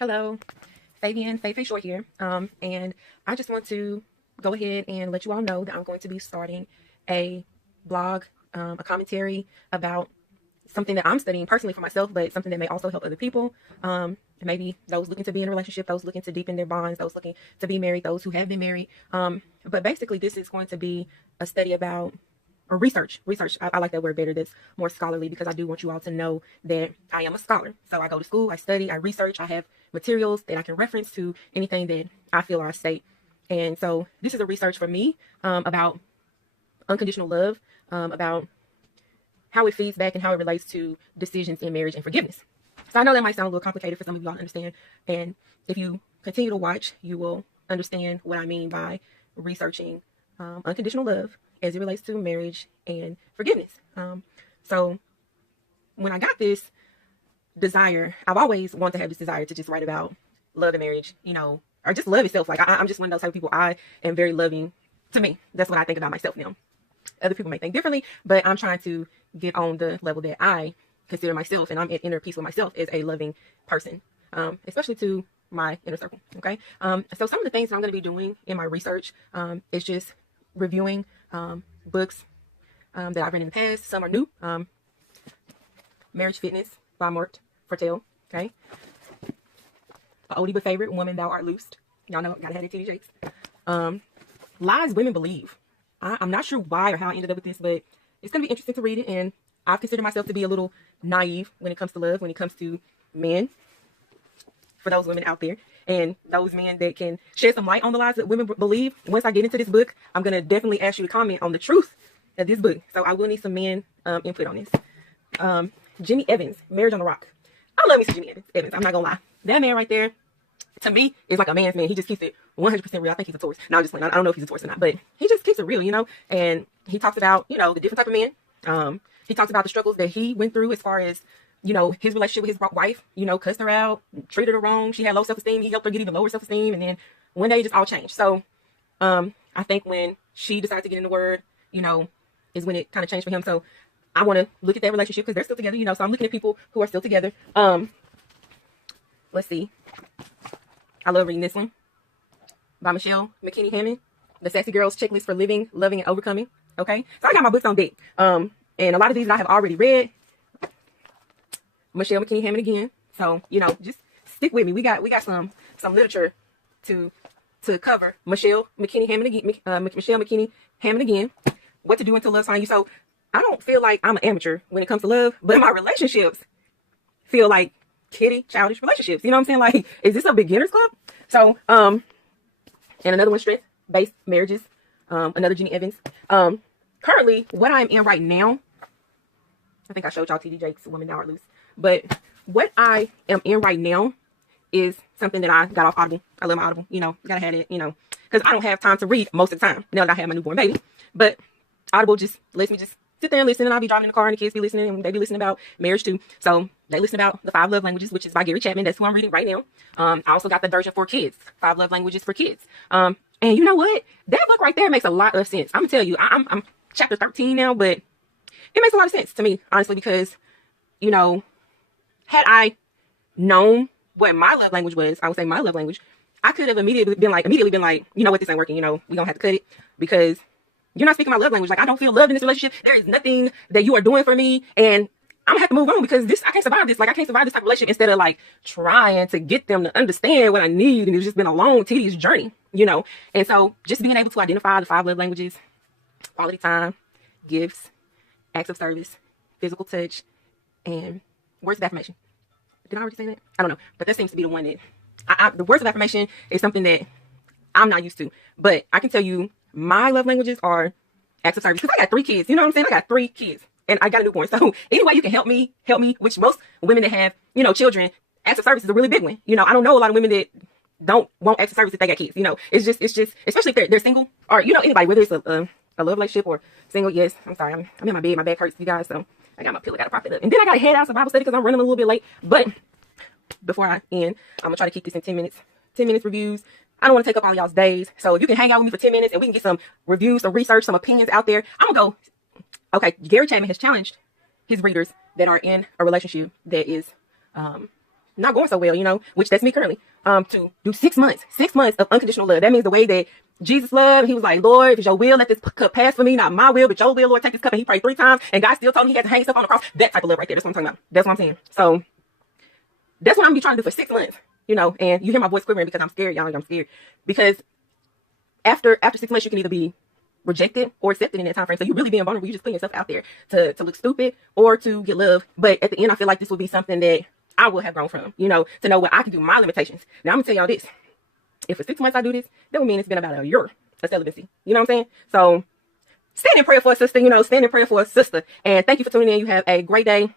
Hello, Faye Short here. And I just want to go ahead and let you all know that I'm going to be starting a blog, a commentary about something that I'm studying personally for myself, but something that may also help other people. Maybe those looking to be in a relationship, those looking to deepen their bonds, those looking to be married, those who have been married. But basically, this is going to be a study about or research. I like that word better. That's more scholarly because I do want you all to know that I am a scholar. So I go to school, I study, I research, I have materials that I can reference to anything that I feel or I state. And so this is a research for me about unconditional love, about how it feeds back and how it relates to decisions in marriage and forgiveness. So I know that might sound a little complicated for some of you all to understand. And if you continue to watch, you will understand what I mean by researching unconditional love as it relates to marriage and forgiveness. So when I got this desire, I've always wanted to have this desire to just write about love and marriage, or just love itself. Like I'm just one of those type of people. I am very loving to me. That's what I think about myself now. Other people may think differently, but I'm trying to get on the level that I consider myself, and I'm at inner peace with myself as a loving person, especially to my inner circle. Okay. So some of the things that I'm going to be doing in my research is just reviewing books that I've read in the past. Some are new. Marriage Fitness by Mort Fertel. Okay. A oldie but favorite, Woman Thou Art Loosed. Y'all know, gotta have the TD Jakes. Lies Women Believe. I'm not sure why or how I ended up with this, but it's gonna be interesting to read it. And I've considered myself to be a little naive when it comes to love, when it comes to men. For those women out there and those men that can shed some light on the lies that women believe. Once I get into this book, I'm going to definitely ask you to comment on the truth of this book. So I will need some men input on this. Jimmy Evans, Marriage on the Rock. I love me some Jimmy Evans. I'm not going to lie. That man right there, to me, is like a man's man. He just keeps it 100% real. I think he's a Taurus. No, I'm just playing. I don't know if he's a Taurus or not, but he just keeps it real, And he talks about, the different type of men. He talks about the struggles that he went through as far as his relationship with his wife, cussed her out, treated her wrong. She had low self-esteem. He helped her get even lower self-esteem. And then one day it just all changed. So I think when she decided to get in the word, is when it kind of changed for him. So I want to look at that relationship because they're still together, So I'm looking at people who are still together. Let's see. I love reading this one by Michelle McKinney-Hammond, The Sassy Girl's Checklist for Living, Loving, and Overcoming. Okay. So I got my books on deck. And a lot of these I have already read. Michelle McKinney-Hammond again. So, just stick with me. We got some literature to cover. Michelle McKinney-Hammond again. What to do until love's find you. So I don't feel like I'm an amateur when it comes to love, but my relationships feel like kiddie, childish relationships. You know what I'm saying? Like, is this a beginner's club? So, and another one, strength-based marriages. Another Jenny Evans. Currently, what I'm in right now, I think I showed y'all TD Jakes, Woman Thou Art Loose. But what I am in right now is something that I got off Audible. I love my Audible, gotta have it, because I don't have time to read most of the time now that I have my newborn baby. But Audible just lets me just sit there and listen, and I'll be driving in the car and the kids be listening and they be listening about marriage too. So they listen about The 5 Love Languages, which is by Gary Chapman. That's who I'm reading right now. I also got the version for kids, 5 Love Languages for Kids. And you know what? That book right there makes a lot of sense. I'm gonna tell you, I'm chapter 13 now, but it makes a lot of sense to me, honestly, because, had I known what my love language was, I would say my love language, I could have immediately been like, you know what, this ain't working. We're going to have to cut it because you're not speaking my love language. Like, I don't feel loved in this relationship. There is nothing that you are doing for me. And I'm gonna have to move on because I can't survive this. Like, I can't survive this type of relationship instead of like trying to get them to understand what I need. And it's just been a long, tedious journey, And so just being able to identify the 5 love languages, quality time, gifts, acts of service, physical touch, and words of affirmation. Did I already say that? I don't know. But that seems to be the one that the words of affirmation is something that I'm not used to. But I can tell you my love languages are acts of service. Because I got 3 kids. You know what I'm saying? I got 3 kids. And I got a newborn. So anyway, you can help me, which most women that have, children, acts of service is a really big one. I don't know a lot of women that don't want acts of service if they got kids. It's just, especially if they're single or, anybody, whether it's a love relationship or single. Yes, I'm sorry. I'm in my bed. My back hurts, you guys. So I got my pillow, got to prop it up. And then I got to head out to Bible study because I'm running a little bit late. But before I end, I'm going to try to keep this in 10 minutes. 10 minutes reviews. I don't want to take up all y'all's days. So if you can hang out with me for 10 minutes and we can get some reviews, some research, some opinions out there, I'm going to go. Okay, Gary Chapman has challenged his readers that are in a relationship that is not going so well, you know, which that's me currently, to do 6 months, 6 months of unconditional love. That means the way that Jesus loved, he was like, Lord, if it's your will, let this cup pass for me, not my will, but your will, Lord, take this cup. And he prayed 3 times, and God still told him he had to hang himself on the cross. That type of love right there. That's what I'm talking about. That's what I'm saying. So that's what I'm gonna be trying to do for 6 months, you know. And you hear my voice quivering because I'm scared, y'all. I'm scared because after 6 months, you can either be rejected or accepted in that time frame. So you're really being vulnerable. You're just putting yourself out there to look stupid or to get love. But at the end, I feel like this will be something that I will have grown from, you know, to know what I can do, my limitations. Now I'm gonna tell y'all this. If for 6 months I do this, that would mean it's been about a year of celibacy. You know what I'm saying? So stand in prayer for a sister, you know, stand in prayer for a sister. And thank you for tuning in. You have a great day.